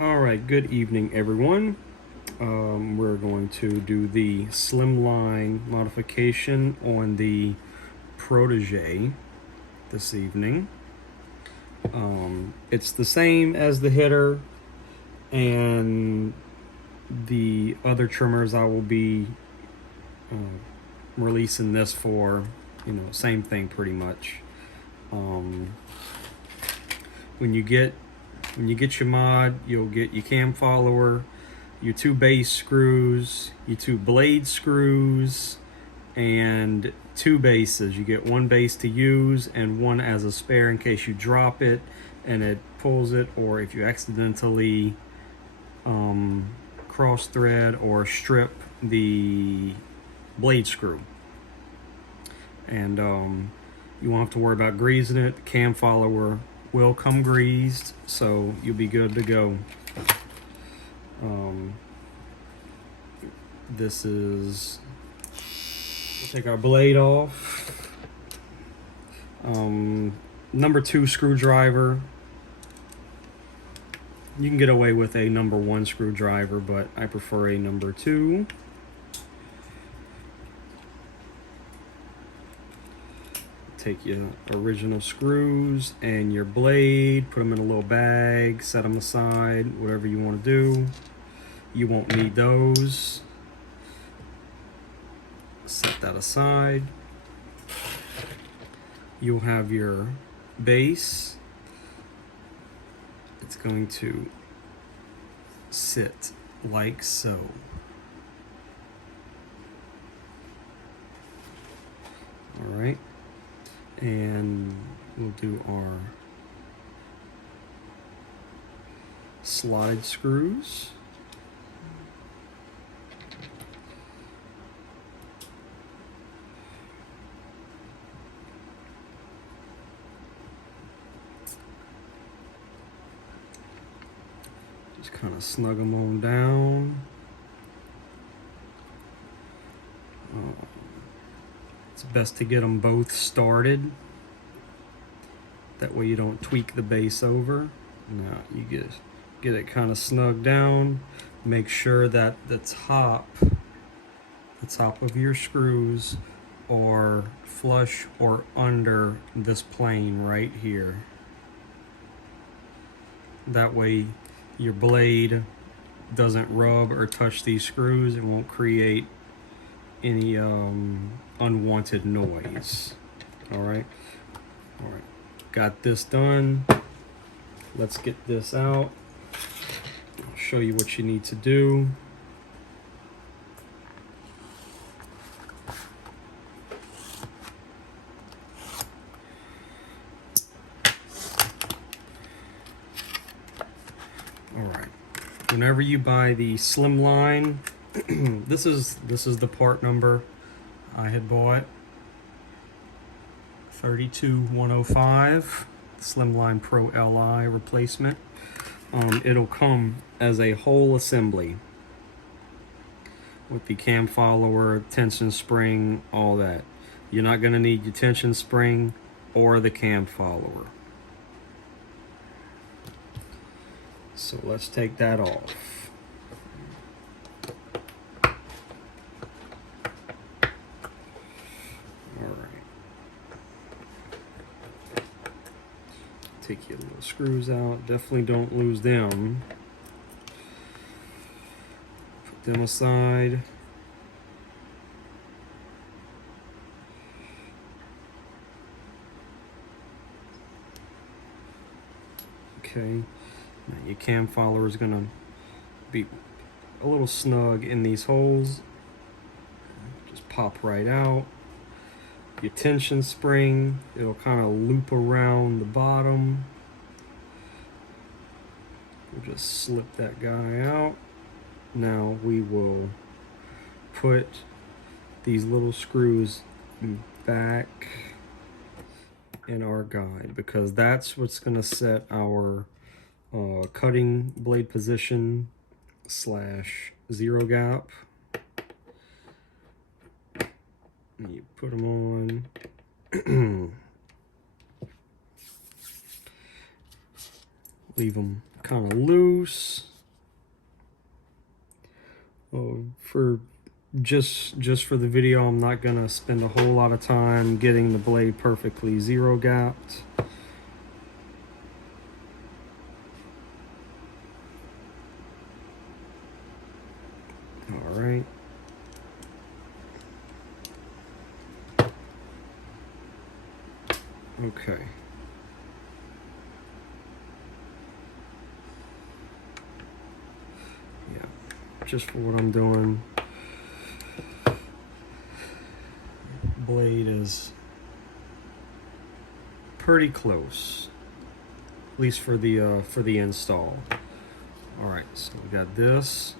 All right, good evening, everyone. We're going to do the slimline modification on the Protégé this evening. It's the same as the hitter and the other trimmers I will be uh, releasing this for. Same thing pretty much. Um, when you get your mod, you'll get your cam follower, your two base screws, your two blade screws, and two bases. You get one base to use and one as a spare in case you drop it and it pulls it, or if you accidentally cross thread or strip the blade screw. And you won't have to worry about greasing it. The cam follower will come greased, so you'll be good to go. This is, take our blade off. Number 2 screwdriver. You can get away with a number 1 screwdriver, but I prefer a number 2. Take your original screws and your blade, put them in a little bag, set them aside, whatever you want to do. You won't need those. Set that aside. You'll have your base. It's going to sit like so. All right. And we'll do our slide screws. Just kind of snug them on down. It's best to get them both started. That way you don't tweak the base over. Now you get it kind of snug down. Make sure that the top of your screws are flush or under this plane right here. That way your blade doesn't rub or touch these screws. It won't create any unwanted noise. All right. Got this done. Let's get this out. I'll show you what you need to do. All right. Whenever you buy the Slimline, this is the part number I had bought. 32105, Slimline Pro Li replacement. It'll come as a whole assembly with the cam follower, tension spring, all that. You're not going to need your tension spring or the cam follower. So let's take that off. Take your little screws out. Definitely don't lose them. Put them aside. Okay. Now your cam follower is gonna be a little snug in these holes. Just pop right out. Your tension spring, it'll kind of loop around the bottom. We'll just slip that guy out. Now we will put these little screws back in our guide, because that's what's going to set our cutting blade position / zero gap. You put them on. Leave them kind of loose. For just for the video, I'm not gonna spend a whole lot of time getting the blade perfectly zero gapped. All right. Okay. Yeah, just for what I'm doing. Blade is pretty close, at least for the install. All right, so we got this.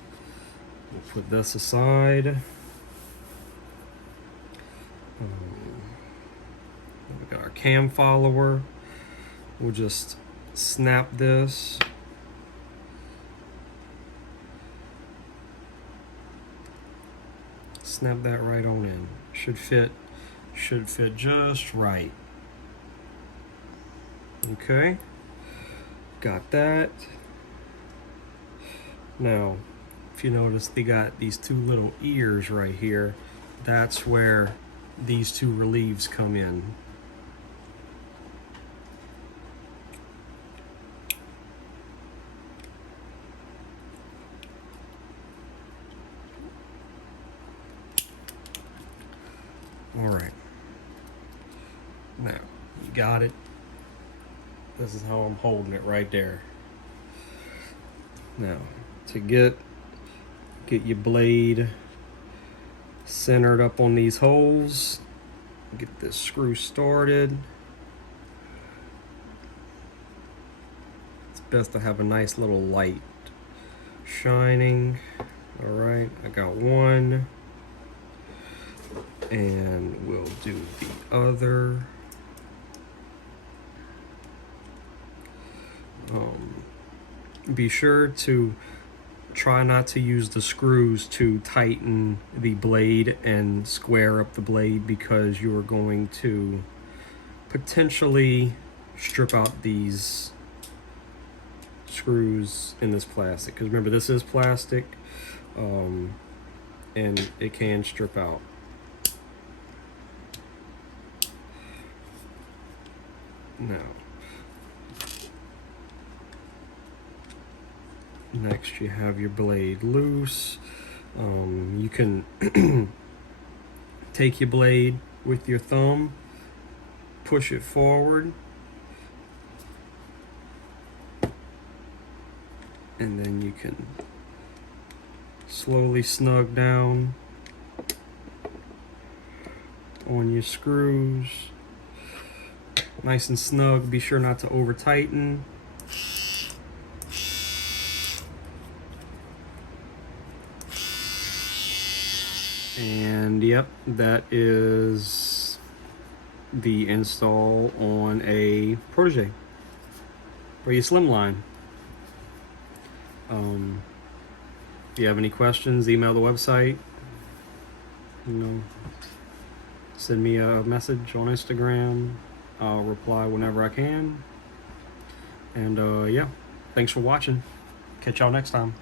We'll put this aside. We got our cam follower. We'll just snap this. Snap that right on in. Should fit just right. Okay, got that. Now, if you notice, they got these two little ears right here. That's where these two reliefs come in. All right. Now, you got it. This is how I'm holding it right there. Now, to get your blade centered up on these holes, get this screw started. It's best to have a nice little light shining. All right, I got one, and we'll do the other. Be sure to try not to use the screws to tighten the blade and square up the blade, because you are going to potentially strip out these screws in this plastic. Because remember, this is plastic, and it can strip out. Now, next you have your blade loose. You can take your blade with your thumb, push it forward, and then you can slowly snug down on your screws. Nice and snug. Be sure not to over tighten. And yep, that is the install on a Protégé or your SLIMLINE. If you have any questions, email the website. Send me a message on Instagram. I'll reply whenever I can. And yeah, thanks for watching. Catch y'all next time.